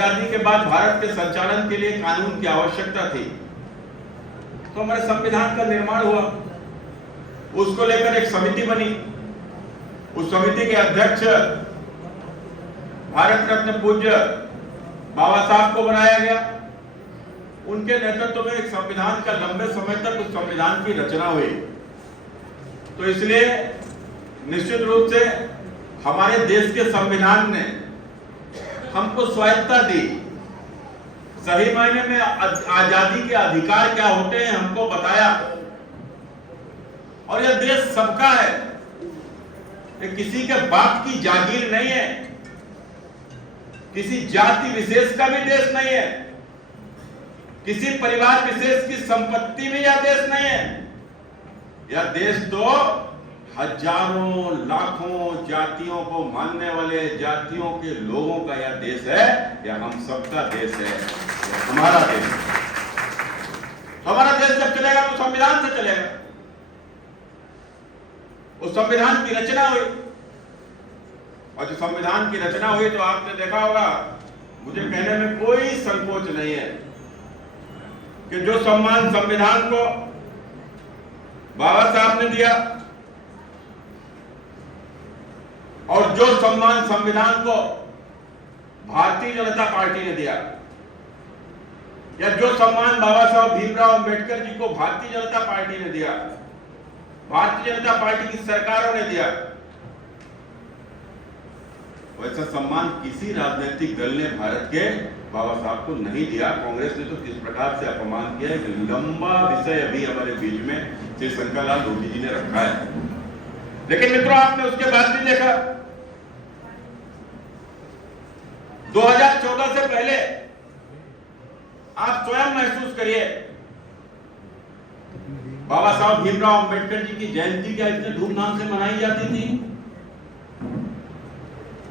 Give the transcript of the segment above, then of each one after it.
आजादी के बाद भारत के संचालन के लिए कानून की आवश्यकता थी, तो हमारे संविधान का निर्माण हुआ। उसको लेकर एक समिति बनी। उस समिति के अध्यक्ष भारत रत्न पूज्य बाबा साहब को बनाया गया। उनके नेतृत्व में एक संविधान का लंबे समय तक उस संविधान की रचना हुई। तो इसलिए निश्चित रूप से हमारे देश के संविधान ने हमको स्वायत्तता दी। सही मायने में आजादी के अधिकार क्या होते हैं हमको बताया। और यह देश सबका है, ये किसी के बाप की जागीर नहीं है, किसी जाति विशेष का भी देश नहीं है, किसी परिवार विशेष की संपत्ति भी यह देश नहीं है। यह देश तो हजारों लाखों जातियों को मानने वाले जातियों के लोगों का यह देश है। यह हम सबका देश है, यह हमारा देश है। हमारा देश जब चलेगा तो संविधान से चलेगा। उस संविधान की रचना हुई, और जो संविधान की रचना हुई तो आपने देखा होगा, मुझे कहने में कोई संकोच नहीं है कि जो सम्मान संविधान को बाबा साहब ने दिया और जो सम्मान संविधान को भारतीय जनता पार्टी ने दिया, या जो सम्मान बाबा साहब भीमराव अंबेडकर जी को भारतीय जनता पार्टी ने दिया, भारतीय जनता पार्टी की सरकारों ने दिया, वैसा सम्मान किसी राजनीतिक दल ने भारत के बाबा साहब को नहीं दिया। कांग्रेस ने तो किस प्रकार से अपमान किया है कि लंबा विषय अभी हमारे बीच में श्री शंकरलाल लोधी जी ने रखा है। लेकिन मित्रों, आपने उसके बाद भी देखा 2014 से पहले आप स्वयं महसूस करिए, बाबा साहब भीमराव अंबेडकर जी की जयंती क्या इतने धूमधाम से मनाई जाती थी?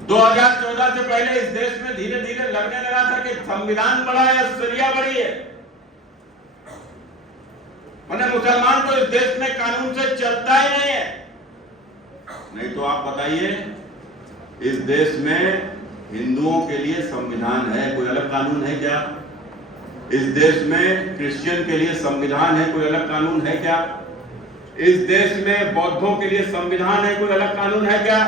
2014 से पहले इस देश में धीरे धीरे लगने लगा था कि संविधान बड़ा है, शरिया बड़ी है। मैंने मुसलमान तो इस देश में कानून से चलता ही नहीं है। नहीं तो आप बताइए, इस देश में हिंदुओं के लिए संविधान है, कोई अलग कानून है क्या? इस देश में क्रिश्चियन के लिए संविधान है, कोई अलग कानून है क्या? इस देश में बौद्धों के लिए संविधान है, कोई अलग कानून है क्या?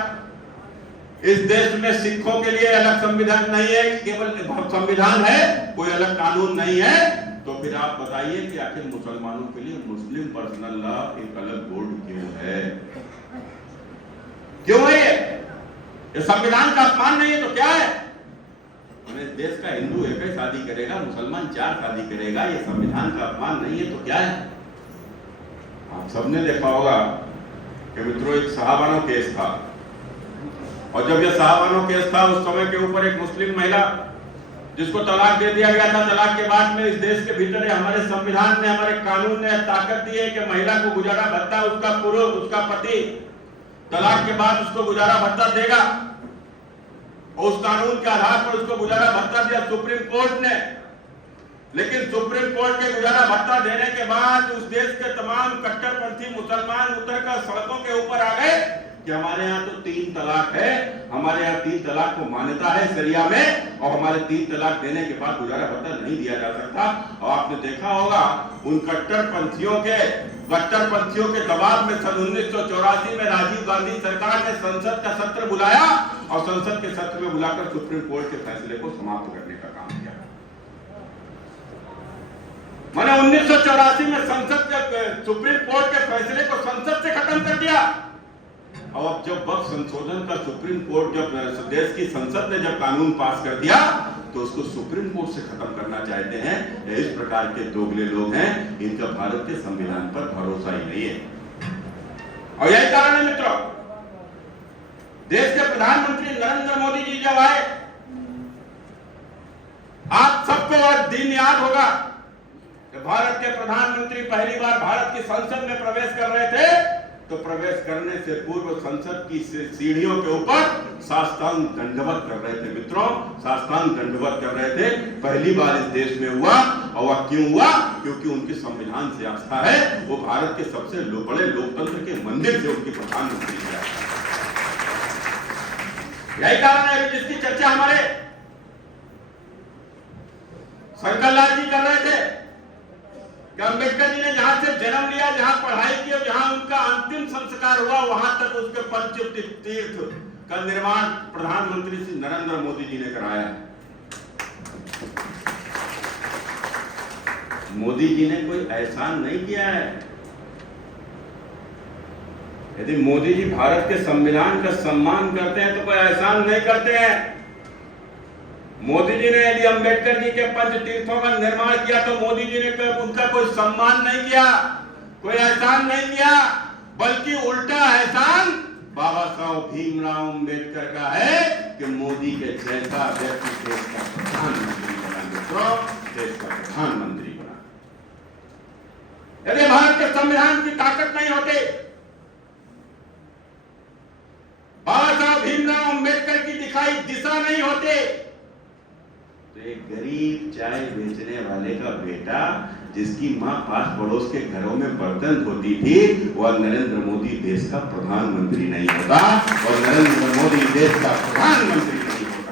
इस देश में सिखों के लिए अलग संविधान नहीं है, केवल संविधान है, कोई अलग कानून नहीं है। तो फिर आप बताइए कि आखिर मुसलमानों के लिए मुस्लिम पर्सनल लॉ एक अलग बोर्ड क्यों है? क्यों है ये संविधान का अपमान नहीं है तो क्या है? इस देश का हिंदू एक ही शादी करेगा, मुसलमान 4 शादी करेगा, ये संविधान का अपमान नहीं है तो क्या है? आप सबने देखा होगा कि मित्रों, एक साहबानो केस था, और जब यह साहबानो केस था उस समय के ऊपर एक मुस्लिम महिला जिसको तलाक दे दिया गया था। तलाक के बाद में इस देश के भीतर हमारे संविधान ने, हमारे कानून ने ताकत दी है कि महिला को गुजारा भत्ता उसका पुरुष, उसका पति तलाक के बाद उसको गुजारा भत्ता देगा। और उस कानून के आधार पर उसको गुजारा भत्ता दिया सुप्रीम कोर्ट ने। लेकिन सुप्रीम कोर्ट के गुजारा भत्ता देने के बाद उस देश के तमाम कट्टरपंथी मुसलमान उतरकर सड़कों के ऊपर आ गए कि हमारे यहाँ तो 3 तलाक है, हमारे यहाँ 3 तलाक को मान्यता है शरिया में, और हमारे 3 तलाक देने के बाद गुजारा भत्ता नहीं दिया जा सकता। और आपने देखा होगा उन कट्टरपंथियों के दबाव में सन 1984 में राजीव गांधी सरकार ने संसद का सत्र बुलाया और संसद के सत्र में बुलाकर सुप्रीम कोर्ट के फैसले को समाप्त करने का काम किया। मैंने 1984 में सुप्रीम कोर्ट के फैसले को संसद से खत्म कर दिया। और अब जब वक्त संशोधन का सुप्रीम कोर्ट, जब देश की संसद ने जब कानून पास कर दिया तो उसको सुप्रीम कोर्ट से खत्म करना चाहते हैं। इस प्रकार के दोगले लोग हैं, इनका भारत के संविधान पर भरोसा ही नहीं है। और यही कारण है मित्रों, देश के प्रधानमंत्री नरेंद्र मोदी जी जब आए, आप सबको वह दिन याद होगा कि भारत के प्रधानमंत्री पहली बार भारत की संसद में प्रवेश कर रहे थे, तो प्रवेश करने से पूर्व संसद की सीढ़ियों के ऊपर साष्टांग दंडवत कर रहे थे। मित्रों, साष्टांग दंडवत कर रहे थे, पहली बार इस देश में हुआ। और वह क्यों हुआ? क्योंकि उनके संविधान से आस्था है। वो भारत के सबसे बड़े लोकतंत्र के मंदिर से उनके प्रधानमंत्री है। यही कारण है जिसकी चर्चा हमारे शंकर लाल जी कर रहे थे कि अम्बेडकर जी ने जहां से जन्म लिया, जहां पढ़ाई की और जहां उनका अंतिम संस्कार हुआ, वहां तक उसके पंच तीर्थ का निर्माण प्रधानमंत्री श्री नरेंद्र मोदी जी ने कराया। मोदी जी ने कोई एहसान नहीं किया है। यदि मोदी जी भारत के संविधान का सम्मान करते हैं तो कोई एहसान नहीं करते हैं। मोदी जी ने यदि अम्बेडकर जी के पंच तीर्थों का निर्माण किया तो मोदी जी ने उनका कोई सम्मान नहीं किया, कोई एहसान नहीं किया, बल्कि उल्टा एहसान बाबा साहब भीमराव अम्बेडकर का है कि मोदी के जैसा व्यक्ति देश का प्रधानमंत्री बना, मित्रों, देश का प्रधानमंत्री बना। यदि भारत के संविधान की ताकत नहीं होते, बाबा साहब भीमराव अम्बेडकर की दिखाई दिशा नहीं होते, तो एक गरीब चाय बेचने वाले का बेटा जिसकी मां पास पड़ोस के घरों में बर्तन धोती थी, वह नरेंद्र मोदी देश का प्रधानमंत्री नहीं होता और नरेंद्र मोदी देश का प्रधानमंत्री नहीं होता।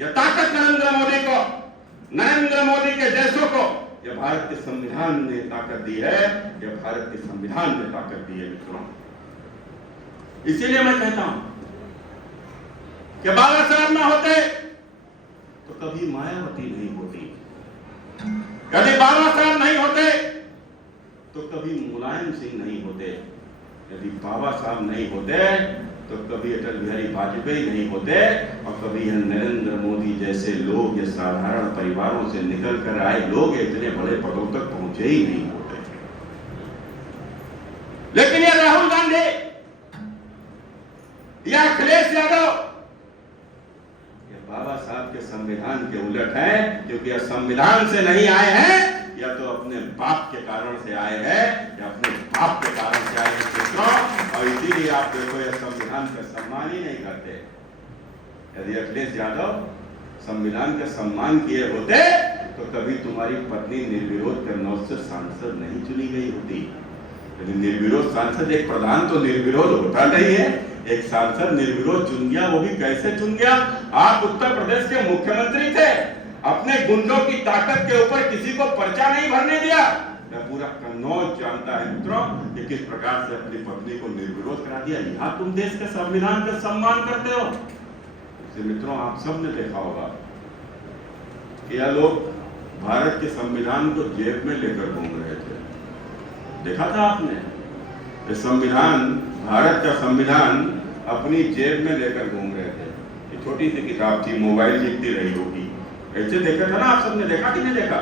यह ताकत नरेंद्र मोदी को, नरेंद्र मोदी के जैसों को यह भारत के संविधान ने ताकत दी है, यह भारत के संविधान ने ताकत दी है मित्रों। इसीलिए मैं कहता हूं कि बाबा साहब ना होते तो कभी मायावती नहीं होती, यदि बाबा साहब नहीं होते तो कभी मुलायम सिंह नहीं होते, यदि बाबा साहब नहीं होते तो कभी अटल बिहारी वाजपेयी नहीं होते और कभी यह नरेंद्र मोदी जैसे लोग, ये साधारण परिवारों से निकल कर आए लोग इतने बड़े पदों तक पहुंचे ही नहीं होते। लेकिन यह राहुल गांधी या अखिलेश यादव बाबा साहब के संविधान के उलट है, क्योंकि यह संविधान से नहीं आए हैं, या तो अपने बाप के कारण से आए हैं या अपने बाप के कारण से आए हैं, और इसीलिए आप देखो यह संविधान का सम्मान ही नहीं करते। यदि अखिलेश यादव संविधान का सम्मान किए होते तो कभी तुम्हारी पत्नी निर्विरोध कन्नौज से सांसद नहीं चुनी गई होती। यदि निर्विरोध सांसद, एक प्रधान तो निर्विरोध होता नहीं है, एक सांसद निर्विरोध चुन गया, वो भी कैसे चुन गया? आप उत्तर प्रदेश के मुख्यमंत्री थे, अपने गुंडों की ताकत के ऊपर किसी को पर्चा नहीं भरने दिया। मैं पूरा कन्नौज जानता है मित्रों कि किस प्रकार से अपनी पत्नी को निर्विरोध करा दिया। यहाँ तुम देश के संविधान का सम्मान करते हो। इसलिए मित्रों, आप सबने देखा होगा कि यह लोग भारत के संविधान को जेब में लेकर घूम रहे थे। देखा था आपने? संविधान, भारत का संविधान अपनी जेब में लेकर घूम रहे थे। ये छोटी सी किताब थी, मोबाइल जितनी रही होगी, ऐसे देखा था ना? आप सबने देखा कि नहीं देखा?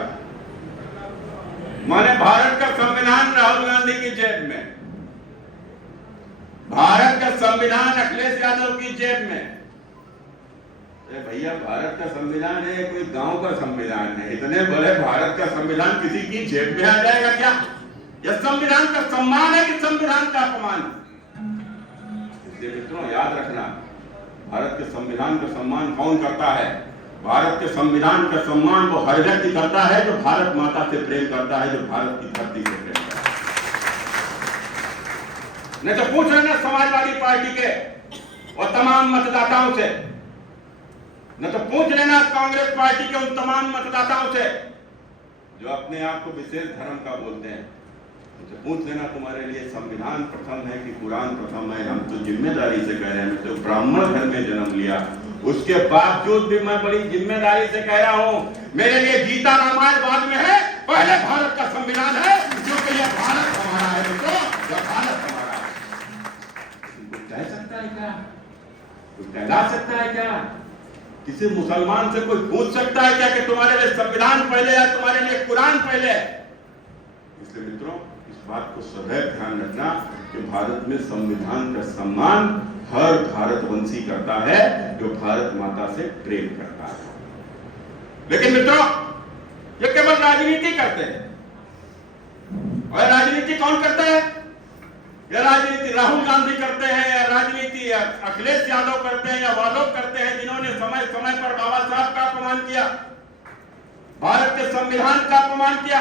माने भारत का संविधान राहुल गांधी की जेब में, भारत का संविधान अखिलेश यादव की जेब में। भैया, भारत का संविधान है, कोई गांव का संविधान है? इतने बड़े भारत का संविधान किसी की जेब में आ जाएगा क्या? यह संविधान का सम्मान है कि संविधान का अपमान? इसलिए मित्रों, याद रखना, भारत के संविधान का सम्मान कौन करता है? भारत के संविधान का सम्मान वो हर व्यक्ति करता है जो भारत माता से प्रेम करता है, जो भारत की धरती से प्रेम करता है। नहीं तो पूछ लेना समाजवादी पार्टी के और तमाम मतदाताओं से, न तो पूछ लेना कांग्रेस पार्टी के उन तमाम मतदाताओं से जो अपने आप को विशेष धर्म का बोलते हैं। तो पूछ लेना, तुम्हारे लिए संविधान प्रथम है कि कुरान प्रथम है? हम तो जिम्मेदारी से कह रहे हैं, मैं तो ब्राह्मण घर में जन्म लिया, उसके बावजूद भी मैं बड़ी जिम्मेदारी से कह रहा हूं, मेरे लिए गीता रामायण बाद में है, पहले भारत का संविधान है, क्योंकि यह भारत हमारा है। तो यह भारत हमारा है। कोई कह सकता है क्या? कोई कहला सकता है क्या? किसी मुसलमान से कोई पूछ सकता है क्या कि तुम्हारे लिए संविधान पहले है, तुम्हारे लिए कुरान पहले है? इसलिए मित्रों, इस बात को सदैव ध्यान रखना कि भारत में संविधान का सम्मान हर भारतवंशी करता है जो भारत माता से प्रेम करता है। लेकिन मित्रों, ये केवल राजनीति करते हैं। और राजनीति कौन करता है? या राजनीति राहुल गांधी करते हैं, या राजनीति अखिलेश यादव करते हैं, या वह लोग करते हैं जिन्होंने समय समय पर बाबा साहब का अपमान किया, भारत के संविधान का अपमान किया,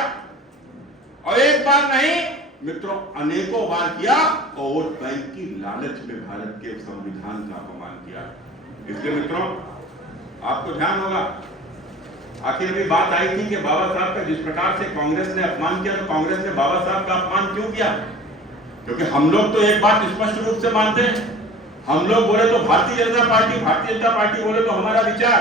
और एक बार नहीं मित्रों अनेकों बार किया, और वोट बैंक की लालच में भारत के संविधान का अपमान किया। इसलिए मित्रों, आपको ध्यान होगा, आखिर अभी बात आई थी कि बाबा साहब का जिस प्रकार से कांग्रेस ने अपमान किया, तो कांग्रेस ने बाबा साहब का अपमान क्यों किया? क्योंकि हम लोग तो एक बात स्पष्ट रूप से मानते हैं, हम लोग बोले तो भारतीय जनता पार्टी बोले तो हमारा विचार,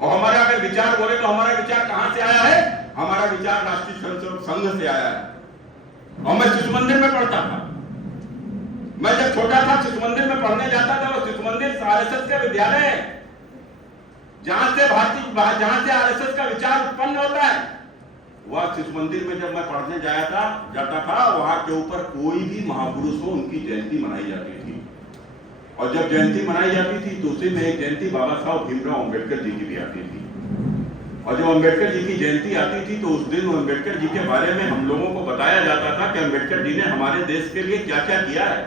और हमारा अगर विचार बोले तो हमारा विचार कहां से आया है? हमारा विचार राष्ट्रीय स्वयंसेवक संघ से आया है। और मैं शिशु मंदिर में पढ़ता था, मैं जब छोटा था शिशु मंदिर में पढ़ने जाता था, वो शिशु मंदिर आरएसएस का विद्यालय है, जहां से आरएसएस का विचार उत्पन्न होता है। वह शिशु मंदिर में जब मैं पढ़ने जाता था, वहां के ऊपर कोई भी महापुरुष हो उनकी जयंती मनाई जाती थी, और जब जयंती मनाई जाती थी तो उसी में एक जयंती बाबा साहब भीमराव अंबेडकर जी की भी आती थी। और जब अंबेडकर जी की जयंती आती थी तो उस दिन अंबेडकर जी के बारे में हम लोगों को बताया जाता था कि अंबेडकर जी ने हमारे देश के लिए क्या क्या किया है।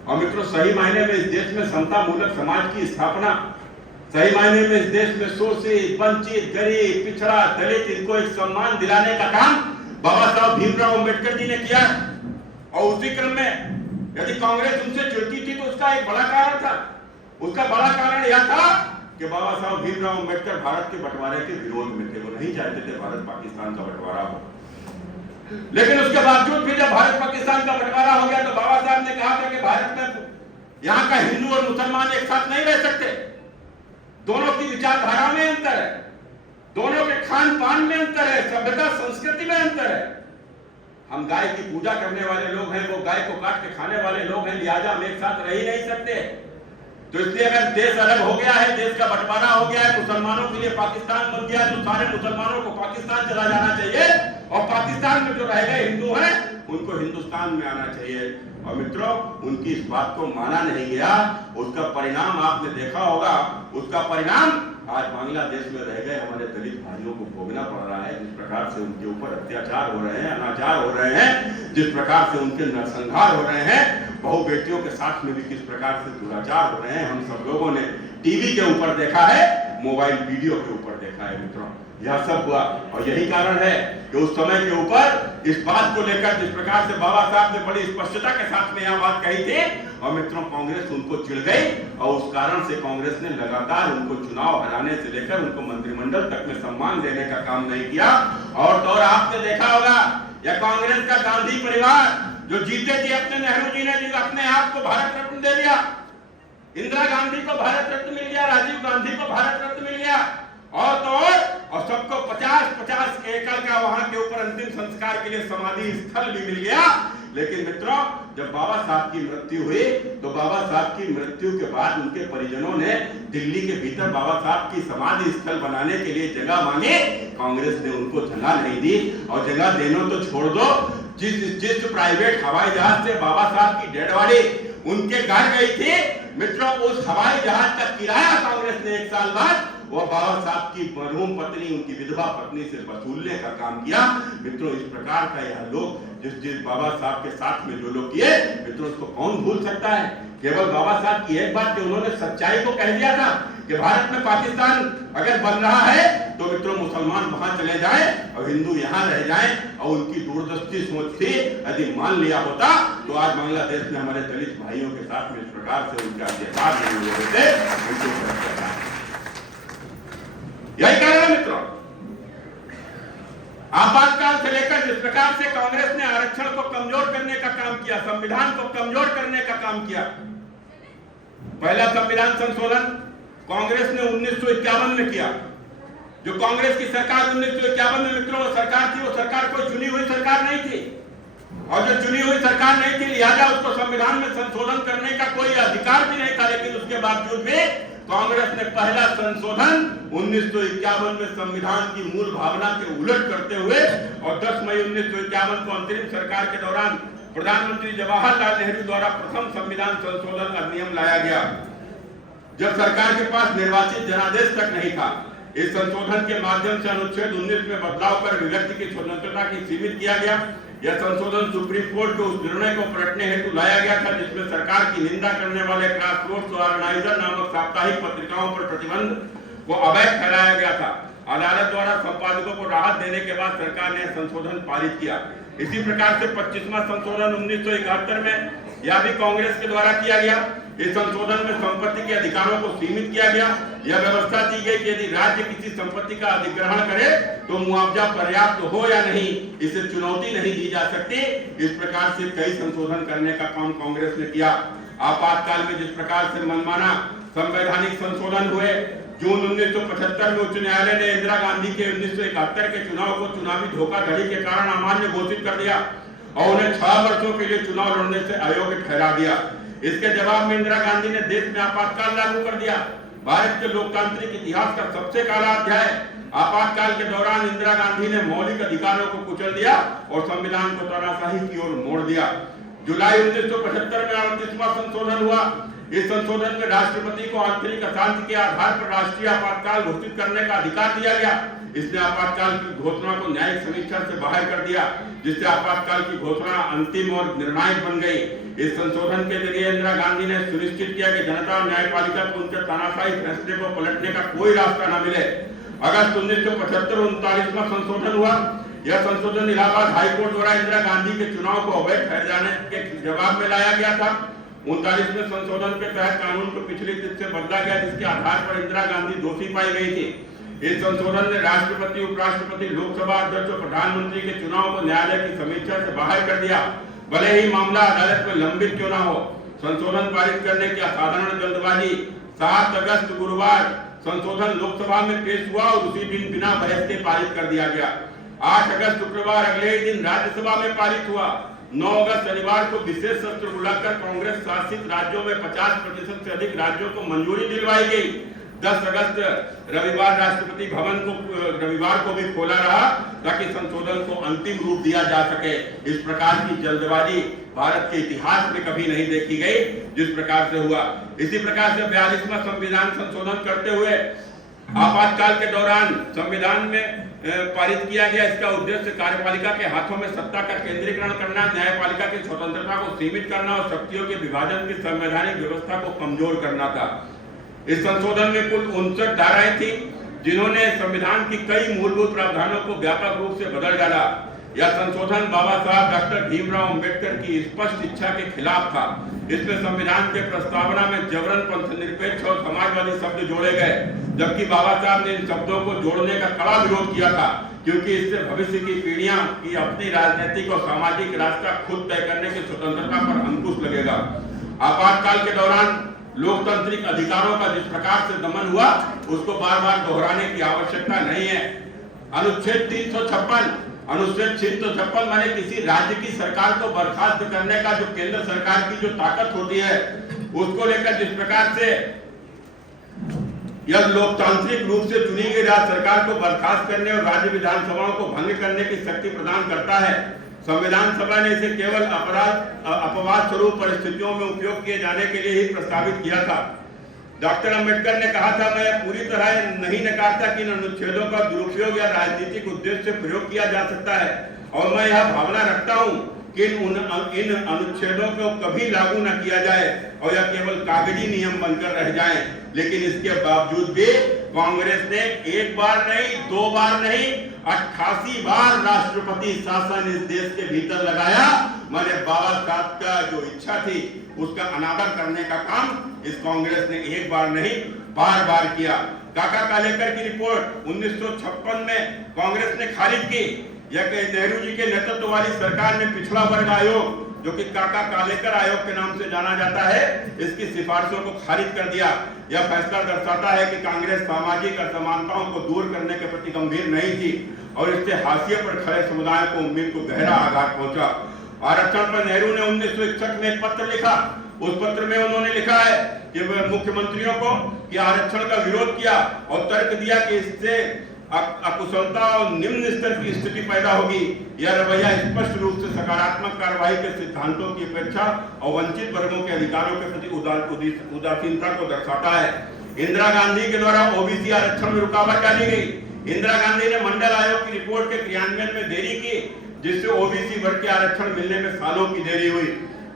और मित्रों, सही मायने में इस देश में समता मूलक समाज की स्थापना, सही मायने में इस देश में शोषित, वंचित, गरीब, पिछड़ा, दलित, इनको एक सम्मान दिलाने का काम बाबा साहब भीमराव अंबेडकर जी ने किया। और उसी क्रम में यदि कांग्रेस उनसे चिढ़ती थी तो उसका एक बड़ा कारण था। उसका बड़ा कारण यह था कि बाबा साहब भीमराव अंबेडकर भारत के बंटवारे के विरोध में थे, वो नहीं चाहते थे भारत पाकिस्तान का बंटवारा हो। लेकिन उसके बावजूद भी जब भारत पाकिस्तान का बंटवारा हो गया तो बाबा साहब ने कहा था कि भारत में यहाँ का हिंदू और मुसलमान एक साथ नहीं रह सकते, दोनों की विचारधारा में अंतर है, दोनों के खान पान में अंतर है, सभ्यता संस्कृति में अंतर है। हम गाय की पूजा करने वाले लोग हैं, वो गाय को काट के खाने वाले लोग हैं, लिहाजा हम एक साथ रह ही नहीं सकते। तो इसलिए अगर देश अलग हो गया है, देश का बंटवारा हो गया है, मुसलमानों के लिए पाकिस्तान बन गया है, तो सारे मुसलमानों को पाकिस्तान चला जाना चाहिए, और पाकिस्तान में जो रह गए हिंदू हैं उनको हिंदुस्तान में आना चाहिए। और मित्रों, उनकी इस बात को माना नहीं गया, उसका परिणाम आपने देखा होगा। उसका परिणाम आज बांग्लादेश में रह गए हमारे दलित भाइयों को भोगना पड़ रहा है। जिस प्रकार से उनके ऊपर अत्याचार हो रहे हैं, अनाचार हो रहे हैं, जिस प्रकार से उनके नरसंहार हो रहे हैं, बहु बेटियों के साथ में भी किस प्रकार से दुराचार हो रहे हैं, हम सब लोगों ने टीवी के ऊपर देखा है, मोबाइल वीडियो के ऊपर देखा है। मित्रों, यह सब हुआ, और यही कारण है कि उस समय के ऊपर इस बात को लेकर जिस प्रकार से बाबा साहब ने बड़ी स्पष्टता के साथ में यह बात कही थी, और मित्रों कांग्रेस उनको चिढ़ गई, और उस कारण से कांग्रेस ने लगातार उनको चुनाव हराने से लेकर उनको मंत्रिमंडल तक में सम्मान देने का काम नहीं किया। और तो और आपने देखा होगा, यह कांग्रेस का गांधी परिवार जो जीते जी अपने नेहरू जी ने अपने आप को भारत रत्न दे दिया, इंदिरा गांधी को भारत रत्न मिल गया, राजीव गांधी को भारत रत्न मिल गया, और तो और सबको 50-50 एकड़ का वहां के ऊपर अंतिम संस्कार के लिए समाधि स्थल भी मिल गया। लेकिन मित्रों, जब बाबा साहब की मृत्यु हुई तो बाबा साहब की मृत्यु के बाद उनके परिजनों ने दिल्ली के भीतर बाबा साहब की समाधि स्थल बनाने के लिए जगह मांगी। कांग्रेस ने उनको जगह नहीं दी, और जगह देना तो छोड़ दो, जिस प्राइवेट हवाई जहाज से बाबा साहब की डेड बॉडी उनके घर गई थी, मित्रों उस हवाई जहाज का किराया कांग्रेस ने 1 साल बाद वो बाबा साहब की मरहूम पत्नी, उनकी विधवा पत्नी से वसूलने का काम किया। मित्रों, इस प्रकार का यह लोग जिस बाबा साहब के साथ में जो लोग किए, मित्रों उसको कौन भूल सकता है? केवल बाबा साहब की एक बात कि उन्होंने सच्चाई को कह दिया था कि भारत में पाकिस्तान अगर बन रहा है तो मित्रों मुसलमान वहां चले जाएं और हिंदू यहाँ रह जाएं, और उनकी दूरदृष्टि सोच थी। यदि मान लिया होता तो आज बांग्लादेश में हमारे दलित भाइयों के साथ में इस प्रकार से उनके अत्याचार नहीं हुए होते। यही कारण है मित्रों, आपातकाल से लेकर जिस प्रकार से कांग्रेस ने आरक्षण को कमजोर करने का काम किया, संविधान को कमजोर करने का काम किया। पहला संविधान संशोधन कांग्रेस ने 1951 में किया। जो कांग्रेस की सरकार 1951 में मित्रों वो सरकार थी, वो सरकार कोई चुनी हुई सरकार नहीं थी, और जो चुनी हुई सरकार नहीं थी लिहाजा उसको संविधान में संशोधन करने का कोई अधिकार भी नहीं था। लेकिन उसके बावजूद भी कांग्रेस ने पहला संशोधन 1951 में संविधान की मूल भावना के उलट करते हुए, और 10 मई 1951 को अंतरिम सरकार के दौरान प्रधानमंत्री जवाहरलाल नेहरू द्वारा प्रथम संविधान संशोधन अधिनियम लाया गया, जब सरकार के पास निर्वाचित जनादेश तक नहीं था। इस संशोधन के माध्यम से अनुच्छेद 19 में बदलाव कर व्यक्ति की स्वतंत्रता की सीमित किया गया। यह संशोधन सुप्रीम कोर्ट के उस निर्णय को पलटने हेतु लाया गया था जिसमें सरकार की निंदा करने वाले क्रॉसरोड्स ऑर्गेनाइजर नामक साप्ताहिक पत्रिकाओं पर प्रतिबंध को अवैध ठहराया गया था। अदालत द्वारा संपादकों को राहत देने के बाद सरकार ने संशोधन पारित किया। इसी प्रकार से 25वां संशोधन 1971 में यह भी कांग्रेस के द्वारा किया गया। इस संशोधन में संपत्ति के अधिकारों को सीमित किया गया। यह व्यवस्था दी गई कि यदि राज्य किसी संपत्ति का अधिग्रहण करे तो मुआवजा पर्याप्त हो या नहीं, इसे चुनौती नहीं दी जा सकती। इस प्रकार से कई संशोधन करने का काम कांग्रेस ने किया। आपातकाल में जिस प्रकार से मनमाना संवैधानिक संशोधन हुए, जून 1975 में उच्च न्यायालय ने इंदिरा गांधी के 1971 के चुनाव को चुनावी धोखाधड़ी के कारण अमान्य घोषित कर दिया और उन्हें 6 वर्षों के लिए चुनाव लड़ने से अयोग्य ठहरा दिया। इसके जवाब में इंदिरा गांधी ने देश में आपातकाल लागू कर दिया। भारत के लोकतांत्रिक इतिहास का सबसे काला अध्याय। आपातकाल के दौरान इंदिरा गांधी ने मौलिक अधिकारों को कुचल दिया और संविधान को तानाशाही की ओर मोड़ दिया। जुलाई 1975 में 38वां संशोधन हुआ। इस संशोधन में राष्ट्रपति को आंतरिक अशांति के आधार पर राष्ट्रीय आपातकाल घोषित करने का अधिकार दिया गया। इसने आपातकाल की घोषणा को न्यायिक समीक्षा से बाहर कर दिया, जिससे आपातकाल की घोषणा अंतिम और निर्णायक बन गई। इस संशोधन के जरिए इंदिरा गांधी ने सुनिश्चित किया कि जनता और न्यायपालिका को उनके तानाशाही फैसले को पलटने का कोई रास्ता न मिले। अगस्त 1975 39वां संशोधन हुआ। यह संशोधन इलाहाबाद हाईकोर्ट द्वारा इंदिरा गांधी के चुनाव को अवैध ठहर जाने के जवाब में लाया गया था। 39वें संशोधन के तहत कानून को पिछली तिथि से बदला गया, जिसके आधार पर इंदिरा गांधी दोषी पाई गई थी। इस संशोधन ने राष्ट्रपति, उपराष्ट्रपति, लोकसभा अध्यक्ष और प्रधानमंत्री के चुनाव को न्यायालय की समीक्षा से बाहर कर दिया, भले ही मामला अदालत में लंबित क्यों न हो। संशोधन पारित करने की असाधारण जल्दबाजी। 7 अगस्त गुरुवार संशोधन लोकसभा में पेश हुआ और उसी दिन बिना बहस के पारित कर दिया गया। 8 अगस्त शुक्रवार अगले ही दिन राज्यसभा में पारित हुआ। 9 अगस्त शनिवार को विशेष सत्र बुलाकर कांग्रेस शासित राज्यों में 50% से अधिक राज्यों को मंजूरी दिलवाई गई। 10 अगस्त रविवार राष्ट्रपति भवन को रविवार को भी खोला रहा ताकि संशोधन को अंतिम रूप दिया जा सके। इस प्रकार की जल्दबाजी भारत के इतिहास में कभी नहीं देखी गई जिस प्रकार से हुआ। इसी प्रकार से 42वां संविधान संशोधन करते हुए आपातकाल के दौरान संविधान में पारित किया गया। इसका उद्देश्य कार्यपालिका के हाथों में सत्ता का केंद्रीकरण करना, न्यायपालिका की स्वतंत्रता को सीमित करना और शक्तियों के विभाजन की संवैधानिक व्यवस्था को कमजोर करना था। इस संशोधन में कुल 59 धाराएं थी, जिन्होंने संविधान की कई मूलभूत प्रावधानों को व्यापक रूप से बदल डाला। यह संशोधन बाबा साहब डॉक्टर भीमराव अंबेडकर की स्पष्ट इच्छा के खिलाफ था। इसमें संविधान के प्रस्तावना में जबरन पंथ निरपेक्ष और समाजवादी शब्द जोड़े गए, जबकि बाबा साहब ने इन शब्दों को जोड़ने का कड़ा विरोध किया था, क्योंकि इससे भविष्य की पीढ़ियां की अपनी राजनीतिक और सामाजिक रास्ता खुद तय करने की स्वतंत्रता पर अंकुश लगेगा। आपातकाल के दौरान लोकतांत्रिक अधिकारों का जिस प्रकार से दमन हुआ, उसको बार बार दोहराने की आवश्यकता नहीं है। अनुच्छेद 356 माने किसी राज्य की सरकार को बर्खास्त करने का जो केंद्र सरकार की जो ताकत होती है, उसको लेकर जिस प्रकार से यह लोकतांत्रिक रूप से चुनी गई राज्य सरकार को बर्खास्त करने और राज्य विधानसभाओं को भंग करने की शक्ति प्रदान करता है। संविधान सभा ने इसे केवल अपवाद स्वरूप परिस्थितियों में उपयोग किए जाने के लिए ही प्रस्तावित किया था। डॉक्टर अंबेडकर ने कहा था, मैं पूरी तरह नहीं नकारता कि इन अनुच्छेदों का दुरुपयोग या राजनीतिक उद्देश्य से प्रयोग किया जा सकता है, और मैं यह भावना रखता हूं कि इन अनुच्छेदों को कभी लागू न किया जाए और यह केवल कागजी नियम बनकर रह जाएं। लेकिन इसके बावजूद भी कांग्रेस ने 1 बार नहीं, 2 बार नहीं, 88 बार राष्ट्रपति शासन इस देश के भीतर लगाया। मैंने बाबा साहब का जो इच्छा थी उसका अनादर करने का काम इस कांग्रेस ने 1 बार नहीं, बार बार किया। काका कालेकर की रिपोर्ट 1956 में कांग्रेस ने खारिज की। यह नेहरू जी के नेतृत्व वाली सरकार ने पिछड़ा वर्ग आयोग, जो कि काका कालेकर आयोग के नाम से जाना जाता है, इसकी सिफारिशों को खारिज कर दिया। यह फैसला दर्शाता है कि कांग्रेस सामाजिक असमानताओं को दूर करने के प्रति गंभीर नहीं थी और इससे हाशिए पर खड़े समुदाय को उम्मीद को गहरा आघात पहुंचा। आरक्षण पर नेहरू ने 1961 में एक पत्र लिखा। उस पत्र में उन्होंने लिखा है कि मुख्यमंत्रियों को कि आरक्षण का विरोध किया और तर्क दिया कि इससे अकुशलता और निम्न स्तर की स्थिति पैदा होगी। यह रवैया स्पष्ट रूप से सकारात्मक कार्रवाई के सिद्धांतों की अपेक्षा और वंचित वर्गों के अधिकारों के प्रति उदासीनता को दर्शाता है। इंदिरा गांधी के द्वारा ओबीसी आरक्षण में रुकावट डाली गई। इंदिरा गांधी ने मंडल आयोग की रिपोर्ट के क्रियान्वयन में देरी की, जिससे ओबीसी वर्ग के आरक्षण मिलने में सालों की देरी हुई।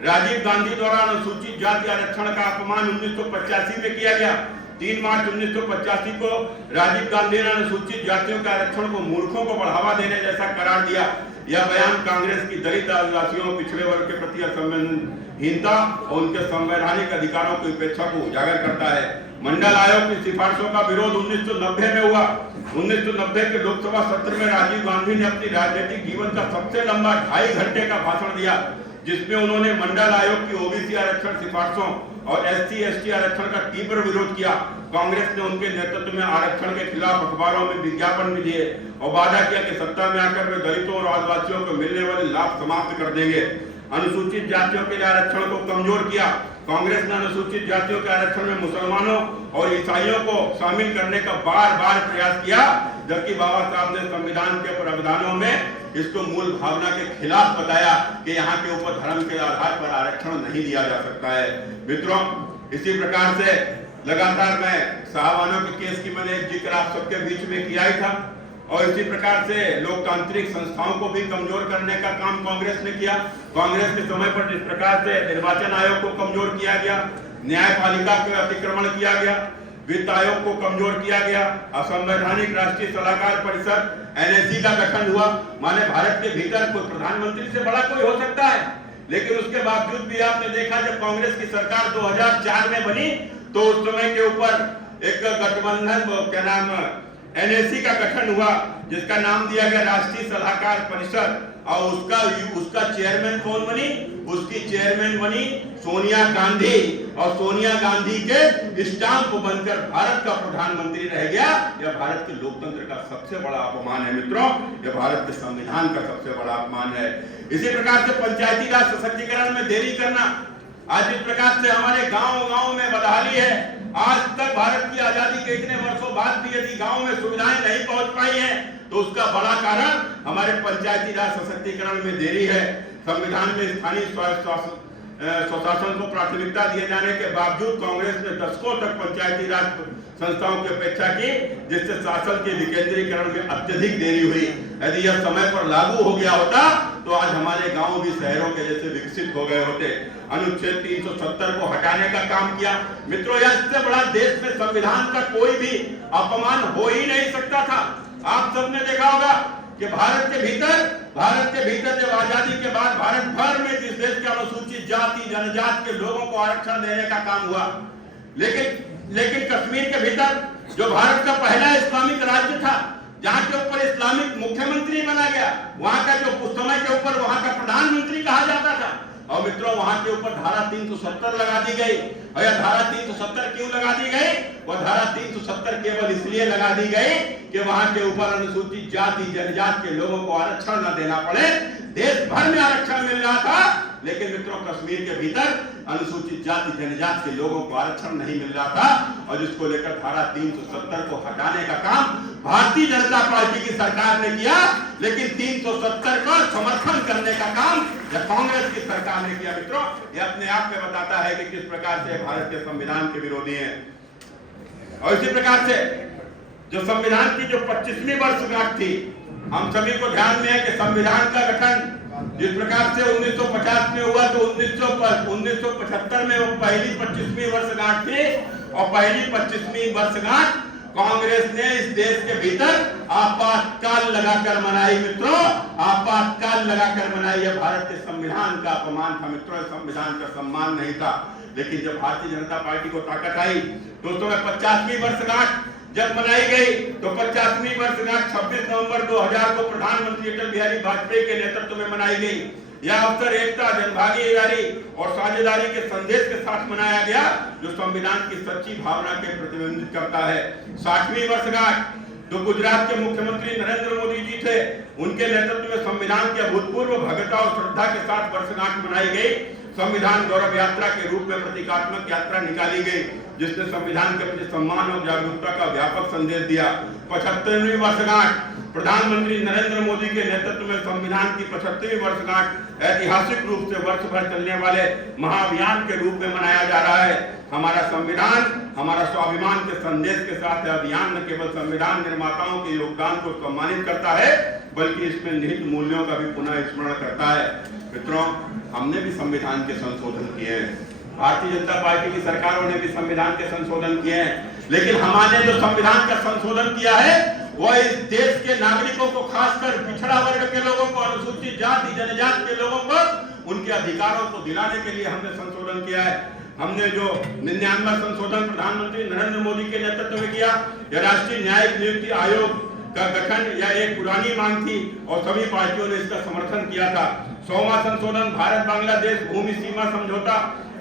राजीव गांधी द्वारा अनुसूचित जाति आरक्षण का अपमान 1985 में किया गया। 3 मार्च 1985 को राजीव गांधी ने अनुसूचित जातियों के आरक्षण को मूर्खों को बढ़ावा देने जैसा करार दिया। यह बयान कांग्रेस की दलित, आदिवासियों, पिछड़े वर्ग के प्रति असंवेदनहीनता और उनके संवैधानिक अधिकारों की उपेक्षा को उजागर करता है। मंडल आयोग की सिफारिशों का विरोध 1990 में हुआ। 1990 के लोकसभा सत्र में राजीव गांधी ने अपनी राजनीतिक जीवन का सबसे लंबा 2.5 घंटे का भाषण दिया, जिसमें उन्होंने मंडल आयोग की ओबीसी आरक्षण सिफारिशों और SC/ST आरक्षण का तीव्र विरोध किया। कांग्रेस ने उनके नेतृत्व में आरक्षण के खिलाफ अखबारों में विज्ञापन भी दिए और वादा किया कि सत्ता में आकर वे दलितों और आदिवासियों को मिलने वाले लाभ समाप्त कर देंगे। अनुसूचित जातियों के लिए आरक्षण को कमजोर किया। कांग्रेस ने अनुसूचित जातियों के आरक्षण में मुसलमानों और ईसाइयों को शामिल करने का बार बार प्रयास किया, जबकि बाबा साहब ने संविधान के प्रावधानों में इसको मूल भावना के खिलाफ बताया कि यहाँ के ऊपर धर्म के आधार पर आरक्षण नहीं दिया जा सकता है। मित्रों, इसी प्रकार से लगातार मैं साहबानों के केस की मैंने जिक्र आप सबके बीच में किया ही था, और इसी प्रकार से लोकतांत्रिक संस्थाओं को भी कमजोर करने का काम कांग्रेस ने किया। कांग्रेस के समय पर जिस प्रकार से निर्वाचन आयोग को कमजोर किया गया, न्यायपालिका का अतिक्रमण किया गया, वित्त आयोग को कमजोर किया गया, असंवैधानिक राष्ट्रीय सलाहकार परिषद NSC का गठन हुआ। माने भारत के भीतर कोई प्रधानमंत्री से बड़ा कोई हो सकता है, लेकिन उसके बावजूद भी आपने देखा जब कांग्रेस की सरकार 2004 में बनी तो उस समय के ऊपर एक गठबंधन क्या नाम NSC का गठन हुआ, जिसका नाम दिया गया राष्ट्रीय सलाहकार परिषद, और उसका चेयरमैन कौन बनी? उसकी चेयरमैन बनी सोनिया गांधी, और सोनिया गांधी के स्टाम्प बनकर भारत का प्रधानमंत्री रह गया। यह भारत के लोकतंत्र का सबसे बड़ा अपमान है मित्रों, यह भारत के संविधान का सबसे बड़ा अपमान है। इसी प्रकार से पंचायती राज सशक्तिकरण में देरी करना, आज इस प्रकार से हमारे गांव में बदहाली है। आज तक भारत की आजादी के इतने वर्षों बाद भी यदि गांव में सुविधाएं नहीं पहुंच पाई हैं, तो उसका बड़ा कारण हमारे पंचायती राज सशक्तिकरण में देरी है। संविधान में स्थानीय स्वशासन को प्राथमिकता दिए जाने के बावजूद कांग्रेस ने दशकों तक पंचायती राज संस्थाओं की अपेक्षा की, जिससे शासन के विकेंद्रीकरण में अत्यधिक देरी हुई। यदि यह समय पर लागू हो गया होता तो आज हमारे गांव भी शहरों के जैसे विकसित हो गए होते। अनुच्छेद 370 को हटाने का काम किया। मित्रों, इससे बड़ा देश में संविधान का कोई भी अपमान हो ही नहीं सकता था। आप सबने देखा होगा कि भारत के भीतर जब आजादी के बाद भारत भर में जिस देश के अनुसूचित जाति जनजाति के लोगों को आरक्षण देने का काम हुआ, लेकिन कश्मीर के भीतर जो भारत का पहला इस्लामिक राज्य था, जहां के ऊपर इस्लामिक मुख्यमंत्री बना गया, वहां का जो उस समय के ऊपर वहां का प्रधानमंत्री कहा जाता था, और मित्रों वहां के ऊपर धारा 370 लगा दी गई। और यह धारा 370 क्यों लगा दी गई? वह धारा 370 केवल इसलिए लगा दी गई कि वहां के ऊपर अनुसूचित जाति जनजाति के लोगों को आरक्षण न देना पड़े। देश भर में आरक्षण मिल रहा था, लेकिन मित्रों कश्मीर के भीतर अनुसूचित जाति जनजाति के लोगों को आरक्षण नहीं मिल रहा था, और जिसको लेकर धारा 370 को हटाने का काम भारतीय जनता पार्टी की सरकार ने किया, लेकिन 370 का समर्थन करने का काम कांग्रेस की सरकार ने किया। मित्रों, यह अपने आप में बताता है कि किस प्रकार से भारत के संविधान के विरोधी हैं। और इसी प्रकार से जो संविधान की जो 25वीं वर्षगांठ थी, हम सभी को ध्यान में है कि संविधान का गठन जिस प्रकार से 1950 में हुआ, तो 1975 में वो पहली 25वीं वर्षगांठ थी, और पहली 25वीं वर्षगांठ कांग्रेस ने इस देश के भीतर आपातकाल लगाकर मनाई। मित्रों, आपातकाल लगाकर मनाई। यह भारत के संविधान का अपमान था मित्रों, संविधान का सम्मान नहीं था। लेकिन जब भारतीय जनता पार्टी को ताकत आई, दोस्तों 50वीं वर्षगांठ जब मनाई गई, तो 50वीं वर्षगांठ 26 नवंबर 2000 को प्रधानमंत्री अटल बिहारी वाजपेयी के नेतृत्व में मनाई गई। यह अवसर एकता, जनभागीदारी और साझेदारी के संदेश के साथ मनाया गया, जो संविधान की सच्ची भावना के प्रतिबिंबित करता है। 60वीं वर्षगांठ जो गुजरात के मुख्यमंत्री नरेंद्र मोदी जी थे, उनके नेतृत्व में संविधान के अभूतपूर्व भव्यता और श्रद्धा के साथ वर्षगांठ मनाई गई। संविधान गौरव यात्रा के रूप में प्रतीकात्मक यात्रा निकाली गई, जिसने संविधान के प्रति सम्मान और जागरूकता का व्यापक संदेश दिया। 75वीं वर्षगांठ प्रधानमंत्री नरेंद्र मोदी के नेतृत्व में संविधान की 75वीं वर्षगांठ ऐतिहासिक रूप से वर्ष भर चलने वाले महाअभियान के रूप में मनाया जा रहा है। हमारा संविधान हमारा स्वाभिमान के संदेश के साथ अभियान न केवल संविधान निर्माताओं के योगदान को सम्मानित करता है, बल्कि इसमें निहित मूल्यों का भी पुनः स्मरण करता है। मित्रों, हमने भी संविधान के संशोधन किए हैं, भारतीय जनता पार्टी की सरकारों ने भी संविधान के संशोधन किए हैं, लेकिन हमारे जो संविधान का संशोधन किया है वो इस देश के नागरिकों को, खासकर पिछड़ा वर्ग के लोगों को, अनुसूचित जाति जनजाति के लोगों को उनके अधिकारों को दिलाने के लिए हमने संशोधन किया है। हमने जो 99 संशोधन प्रधानमंत्री नरेंद्र मोदी के नेतृत्व में किया, यह राष्ट्रीय न्यायिक नियुक्ति आयोग का गठन या एक पुरानी मांग थी और सभी पार्टियों ने इसका समर्थन किया था। 100वां संशोधन भारत बांग्लादेश भूमि सीमा समझौता,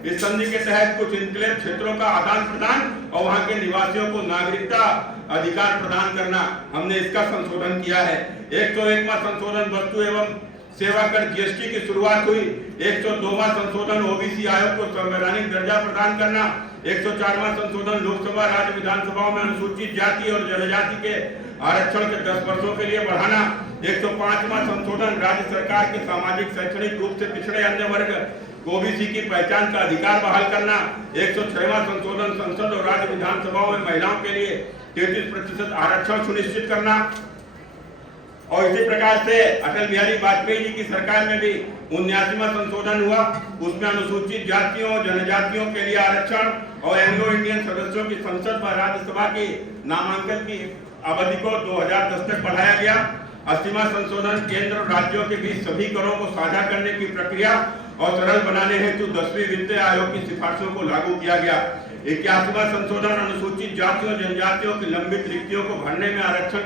इस संधि के तहत कुछ इनक्लेव क्षेत्रों का आदान प्रदान और वहां के निवासियों को नागरिकता अधिकार प्रदान करना, हमने इसका संशोधन किया है। 101वां संशोधन वस्तु एवं सेवा कर जीएसटी की शुरुआत हुई। 102वां संशोधन ओबीसी आयोग को संवैधानिक दर्जा प्रदान करना। 104वां संशोधन लोकसभा राज्य विधानसभाओं में अनुसूचित जाति और जनजाति के आरक्षण के 10 वर्षों के लिए बढ़ाना। 105वां संशोधन राज्य सरकार के सामाजिक शैक्षणिक रूप से पिछड़े अन्य वर्ग ओबीसी की पहचान का अधिकार बहाल करना। 106वां संशोधन संसद और राज्य विधानसभाओं में महिलाओं के लिए 33% आरक्षण सुनिश्चित करना। और इसी प्रकार से अटल बिहारी वाजपेयी जी की सरकार में भी 79वां संशोधन हुआ। उसमें अनुसूचित जातियों जनजातियों के लिए आरक्षण और एंग्लो इंडियन सदस्यों की संसद व राज्यसभा की नामांकन की अवधि को 2010 तक बढ़ाया गया। 80वां संशोधन केंद्र और राज्यों के बीच सभी करों को साझा करने की प्रक्रिया और सरल बनाने हेतु 10वीं वित्त आयोग की सिफारिशों को लागू किया गया। 81वां संशोधन अनुसूचित जातियों जनजातियों की लंबित रिक्तियों को भरने में आरक्षण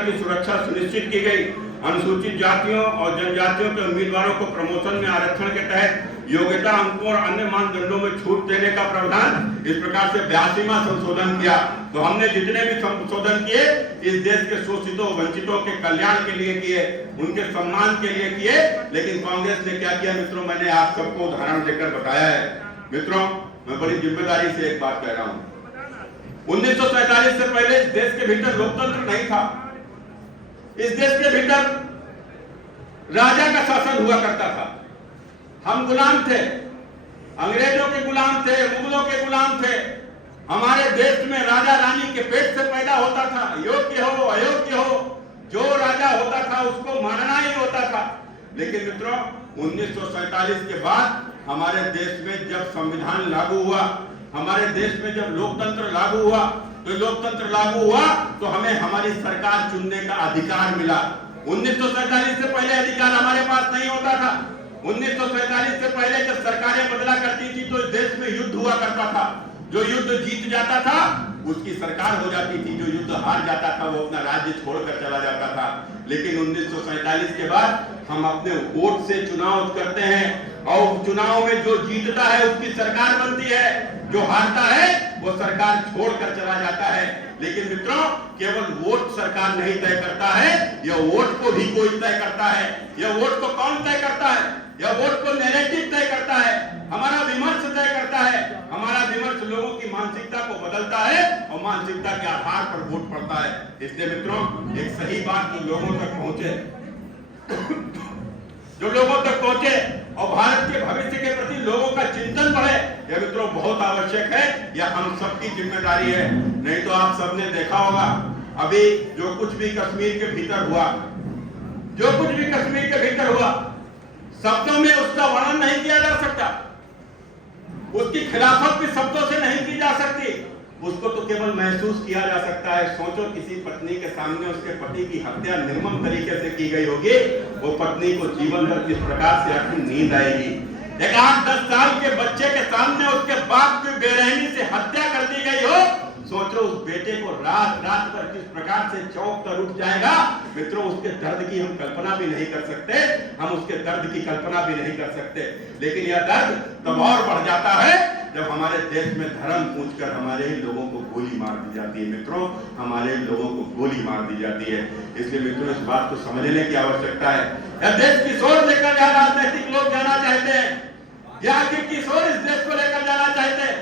की सुरक्षा सुनिश्चित की गई। अनुसूचित जातियों और जनजातियों के उम्मीदवारों को प्रमोशन में आरक्षण के तहत योग्यता अंकों और अन्य मानदंडों में छूट देने का प्रावधान। इस प्रकार से 82वां संशोधन किया। तो हमने जितने भी संशोधन किए इस देश के शोषितों वंचितों के कल्याण के लिए किए, उनके सम्मान के लिए किए। लेकिन कांग्रेस ने क्या किया मित्रों, मैंने आप सबको उदाहरण देकर बताया है। मित्रों, मैं बड़ी जिम्मेदारी से एक बात कह रहा हूं, 1947 से पहले इस देश के भीतर लोकतंत्र नहीं था। इस देश के भीतर राजा का शासन हुआ करता था। हम गुलाम थे, अंग्रेजों के गुलाम थे, मुगलों के गुलाम थे। हमारे देश में राजा रानी के पेट से पैदा होता था, योग्य हो अयोग्य हो, जो राजा होता था उसको मानना ही होता था। लेकिन मित्रों, 1947 के बाद हमारे देश में जब संविधान लागू हुआ, हमारे देश में जब लोकतंत्र लागू हुआ, तो लोकतंत्र लागू हुआ तो हमें हमारी सरकार चुनने का अधिकार मिला। 1947 से पहले अधिकार हमारे पास नहीं होता था। 1947 से पहले जब सरकारें बदला करती थी तो इस देश में युद्ध हुआ करता था। जो युद्ध जीत जाता था उसकी सरकार हो जाती थी, जो युद्ध हार जाता था वो अपना राज्य छोड़कर चला जाता था। लेकिन 1947 के बाद हम अपने वोट से चुनाव करते हैं और चुनाव में जो जीतता है उसकी सरकार बनती है, जो हारता है वो सरकार छोड़कर चला जाता है। लेकिन मित्रों, केवल वोट सरकार नहीं तय करता है, यह वोट को भी कोई तय करता है। यह वोट को कौन तय करता है? यह वोट को नैरेटिव तय करता है, हमारा विमर्श तय करता है। हमारा विमर्श लोगों की मानसिकता को बदलता है और मानसिकता के आधार पर वोट पड़ता है। इसलिए मित्रों, एक सही बात जो लोगों तक पहुंचे जो लोगों तक पहुंचे और भारत के भविष्य के प्रति लोगों का चिंतन बढ़े, यह मित्रों बहुत आवश्यक है। यह हम सबकी जिम्मेदारी है। नहीं तो आप सबने देखा होगा अभी जो कुछ भी कश्मीर के भीतर हुआ, जो कुछ भी कश्मीर के भीतर हुआ, शब्दों में उसका वर्णन नहीं किया जा सकता, उसकी खिलाफत भी शब्दों से नहीं की जा सकती। उसको तो केवल महसूस किया जा सकता है। सोचो किसी पत्नी के सामने उसके पति की हत्या निर्मम तरीके से की गई होगी, वो पत्नी को जीवन भर किस प्रकार से अपनी नींद आएगी। एक 8-10 साल के बच्चे के सामने उसके बाप की बेरहमी से हत्या कर दी गई हो, सोचो उस बेटे को रात रात भर किस प्रकार से चौंक कर उठ जाएगा। मित्रों, उसके दर्द की हम कल्पना भी नहीं कर सकते, हम उसके दर्द की कल्पना भी नहीं कर सकते। लेकिन यह दर्द तब और बढ़ जाता है जब हमारे देश में धर्म पूछकर हमारे ही लोगों को गोली मार दी जाती है। मित्रों, हमारे लोगों को गोली मार दी जाती है। इसलिए मित्रों, इस बात को समझने की आवश्यकता है। यह देश किस ओर लेकर जा राजनीतिक लोग जाना चाहते हैं, या आखिर किस ओर इस देश को लेकर जाना चाहते हैं?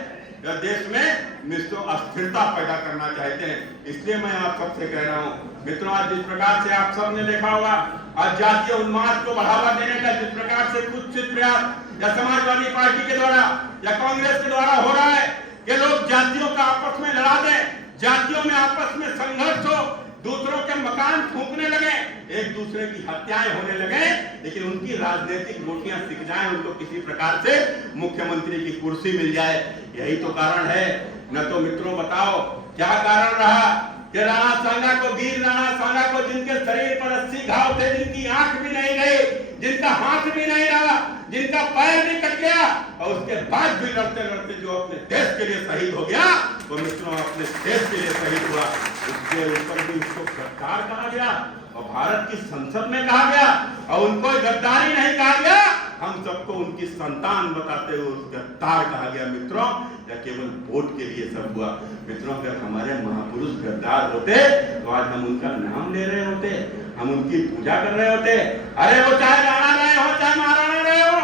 यह देश में मित्रों अस्थिरता पैदा करना चाहते हैं। इसलिए मैं आप सबसे कह रहा हूं मित्रों, आज जिस प्रकार से आप सबने देखा होगा आज जातीय उन्माद को बढ़ावा देने का जिस प्रकार से कुछ प्रयास या समाजवादी पार्टी के द्वारा या कांग्रेस के द्वारा हो रहा है कि लोग जातियों का आपस में लड़ा दें, जातियों में आपस में संघर्ष हो, दूसरों के मकान फूंकने लगे, एक दूसरे की हत्याएं होने लगे, लेकिन उनकी राजनीतिक रोटियां सिक जाएं, उनको किसी प्रकार से मुख्यमंत्री की कुर्सी मिल जाए। यही तो कारण है न तो मित्रों बताओ क्या कारण रहा कि राणा सांगा को, वीर राणा सांगा को, जिनके शरीर पर 80 घाव थे, जिनकी आंख भी नहीं गई, जिनका हाथ भी नहीं रहा, जिनका पैर भी कट गया, और उसके बाद भी लड़ते लड़ते जो अपने देश के लिए शहीद हो गया, वो मित्रों अपने देश के लिए शहीद हुआ, उसके ऊपर भी उसको गद्दार कहा गया और भारत की संसद में कहा गया, और उनको गद्दारी नहीं कहा गया, हम सबको उनकी संतान बताते हुए गद्दार कहा गया। मित्रों, या केवल वोट के लिए सब हुआ? मित्रों, अगर हमारे महापुरुष गद्दार होते तो आज हम उनका नाम ले रहे होते, हम उनकी पूजा कर रहे होते। अरे वो चाहे राणा रहे हो, चाहे महाराणा रहे हो,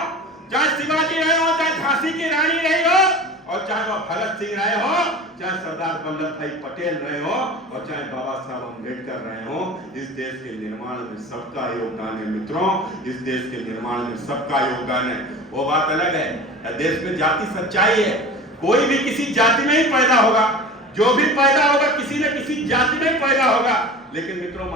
चाहे शिवाजी रहे हो, चाहे झांसी की रानी रही हो, और चाहे वो भगत सिंह रहे हो, चाहे सरदार वल्लभ भाई पटेल रहे हो, और चाहे बाबा साहब अम्बेडकर रहे हो, इस देश के निर्माण में सबका योगदान है। मित्रों, इस देश के निर्माण में सबका योगदान है। वो बात अलग है, देश में जाति सच्चाई है, कोई भी किसी जाति में ही पैदा होगा, जो भी पैदा होगा किसी न किसी जाति में ही पैदा होगा, लेकिन मित्रों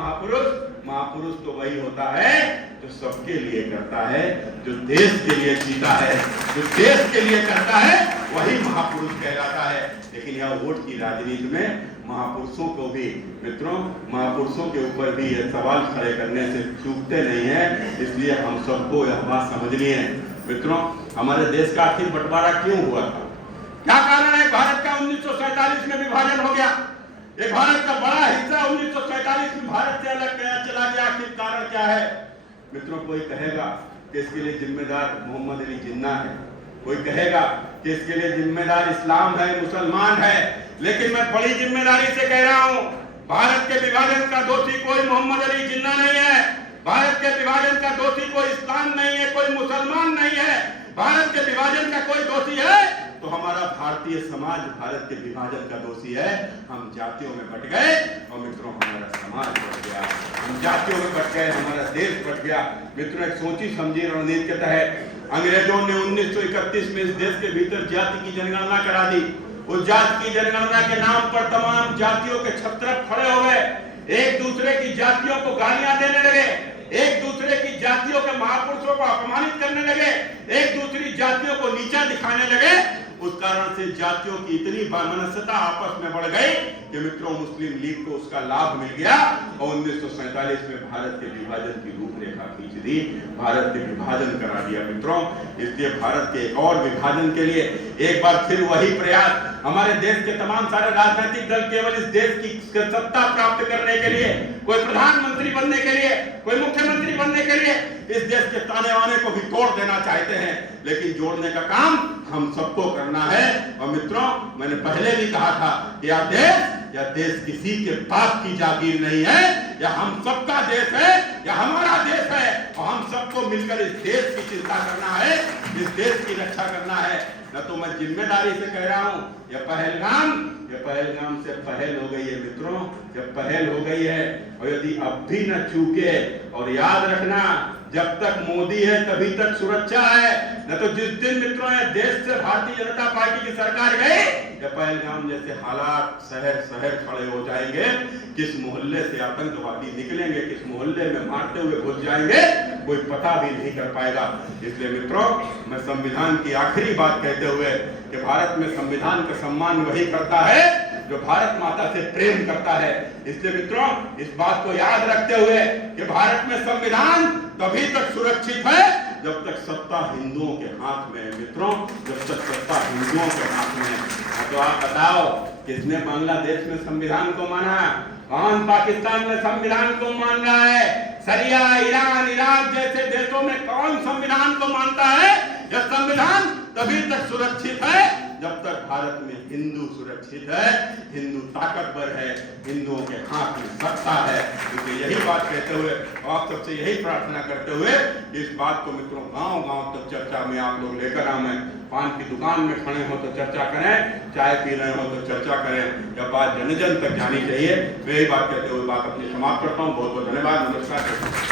महापुरुष तो वही होता है जो सबके लिए करता है, जो देश के लिए जीता है, जो देश के लिए करता है, वही महापुरुष कहलाता है। लेकिन यह वोट की राजनीति में महापुरुषों को भी, मित्रों, महापुरुषों के ऊपर भी यह सवाल खड़े करने से चूकते नहीं है, इसलिए हम सबको यह बात समझनी है। मित्रों, हमारे देश का आखिर बंटवारा क्यों हुआ था? क्या कारण है? भारत का 1947 में विभाजन हो गया, एक भारत का बड़ा हिस्सा 1947 में भारत से अलग चला गया। आखिर कारण क्या है? मित्रों, कोई कहेगा कि इसके लिए जिम्मेदार मोहम्मद अली जिन्ना है, कोई कहेगा कि इसके लिए जिम्मेदार इस्लाम है, मुसलमान है, लेकिन मैं बड़ी जिम्मेदारी से कह रहा हूं, भारत के विभाजन का दोषी कोई मोहम्मद अली जिन्ना नहीं है, भारत के विभाजन का दोषी कोई इस्लाम नहीं है, कोई मुसलमान नहीं है, भारत के विभाजन का कोई दोषी है तो हमारा भारतीय समाज भारत के विभाजन का दोषी है। हम जातियों में बट गए और मित्रों हमारा समाज बट गया, हम जातियों में बट गए, हमारा देश बट गया। मित्रों, एक सोची समझी रणनीति के तहत अंग्रेजों ने 1931 में इस देश के भीतर जाति की जनगणना करा दी। उस जाति की जनगणना के नाम पर तमाम जातियों के छत्रप खड़े हो गए, एक दूसरे की जातियों को गालियां देने लगे, एक दूसरे की जातियों के महापुरुषों को अपमानित करने लगे, एक दूसरी जातियों को नीचा दिखाने लगे। उस कारण से जातियों की इतनी मनस्यता आपस में बढ़ गई कि मित्रों मुस्लिम लीग को उसका लाभ मिल गया और 1947 में भारत के विभाजन की रूपरेखा खींच दी, भारत के विभाजन करा दिया। मित्रों, इसलिए भारत के एक और विभाजन के लिए एक बार फिर वही प्रयास, हमारे देश के तमाम सारे राजनीतिक दल केवल इस देश की सत्ता प्राप्त करने के लिए, कोई प्रधानमंत्री बनने के लिए, कोई मुख्यमंत्री बनने के लिए इस देश के ताने वाने को भी तोड़ देना चाहते हैं, लेकिन जोड़ने का काम हम सबको करना है। और मित्रों, मैंने पहले भी कहा था कि यह देश किसी के बाप की जागीर नहीं है, यह हम सबका देश है, यह हमारा देश है, और हम सबको मिलकर इस देश की चिंता करना है, इस देश की रक्षा करना है। न तो मैं जिम्मेदारी से कह रहा हूं, यह पहलगाम से पहल हो गई है। मित्रों, जब पहल हो गई है और यदि अब भी न चूके, और याद रखना जब तक मोदी है तभी तक सुरक्षा है, न तो जिस दिन मित्रों देश से भारतीय जनता पार्टी की सरकार गई, या पहलगाम जैसे हालात शहर खड़े हो जाएंगे, किस मोहल्ले से आतंकवादी निकलेंगे, किस मोहल्ले में मारते हुए घुस जाएंगे, कोई पता भी नहीं कर पाएगा। इसलिए मित्रों, मैं संविधान की आखिरी बात कहते हुए कि भारत में संविधान का सम्मान वही करता है जो भारत माता से प्रेम करता है। इसलिए मित्रों, इस बात को याद रखते हुए कि भारत में संविधान तभी तक सुरक्षित है जब तक सत्ता हिंदुओं के हाथ में है। मित्रों, जब तक सत्ता हिंदुओं के हाथ में है, तो आप बताओ किसने बांग्लादेश में संविधान को माना? कौन पाकिस्तान में संविधान को मान रहा है? सीरिया, ईरान, इराक जैसे देशों में कौन संविधान को मानता है? यह संविधान तभी तक सुरक्षित है जब तक भारत में हिंदू सुरक्षित है, हिंदू ताकतवर है, हिंदुओं के हाथ में सत्ता है। इसलिए यही बात कहते हुए आप सबसे यही प्रार्थना करते हुए इस बात को मित्रों गांव-गांव तक चर्चा में आप लोग लेकर आए। पान की दुकान में खड़े हो तो चर्चा करें, चाय पी रहे हो तो चर्चा करें, यह बात जन जन तक जानी चाहिए। मैं यही बात कहते हुए बात अपनी समाप्त करता हूँ। बहुत बहुत धन्यवाद, नमस्कार।